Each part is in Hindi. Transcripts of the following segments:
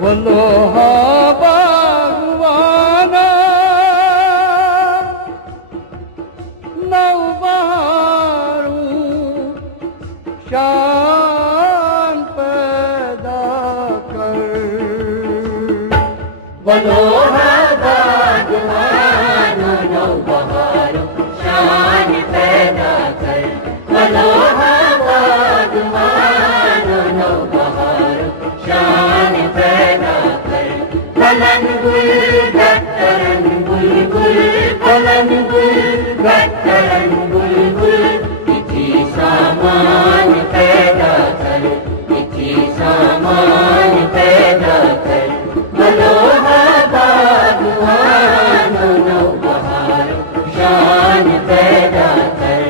वो लोहा बागवाना नौबहारू शान पैदा कर। वो लोहा बागवाना नौबहारू शान पैदा कर। वो लोहा बागवाना नौबहारू शान पैदा कर। फलन गुल गत्तरन बुलबुल फलन गुल गत्तरन बुलबुल इसी सामान पैदा कर। इसी सामान पैदा कर। लोहा बागवान नौबहार शान पैदा कर।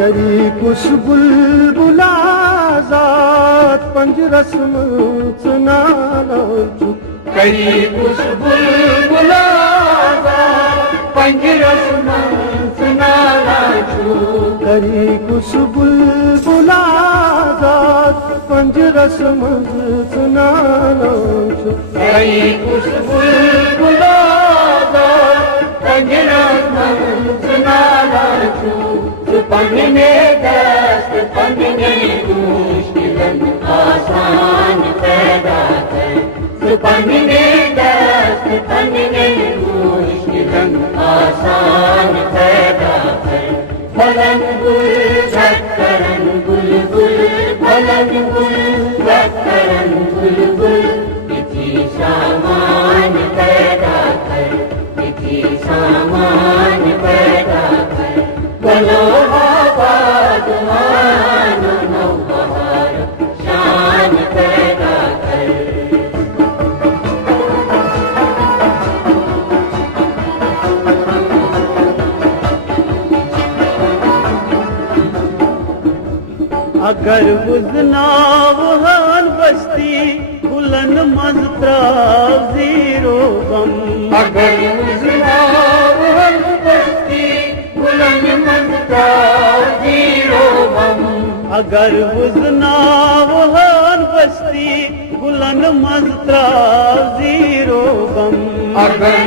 करी कुछ बुलबुलाजात पंज रस्म सुनाना चुप। करी कुछ बुलबुलाजात पंज रस्म सुनाना चुप। करी कुछ बुलबुलाजात पंज रस्म सुनाना चुप। करी कुछ बुलबुलाजात पंज रस्म सुनाना चुप। पढ़ने दस्त पढ़ने मुश्किलन आसान पैदा कर। पढ़ने दस्त पढ़ने मुश्किलन आसान पैदा कर। फलन गुल गत्तरन बुलबुल फलन गुल गत्तरन बुलबुल इसी सामान पैदा कर। इसी सामान पैदा कर। लोहा बागवान नौबहार शान पैदा कर। अगर बुजनावहान बस्ती बुलंद मज़रा ज़ीरो गम। अगर बुजनावहान बस्ती बुलंद मज़रा ज़ीरो गम। अगर बुजनावहान बस्ती बुलंद मज़रा ज़ीरो गम। अगर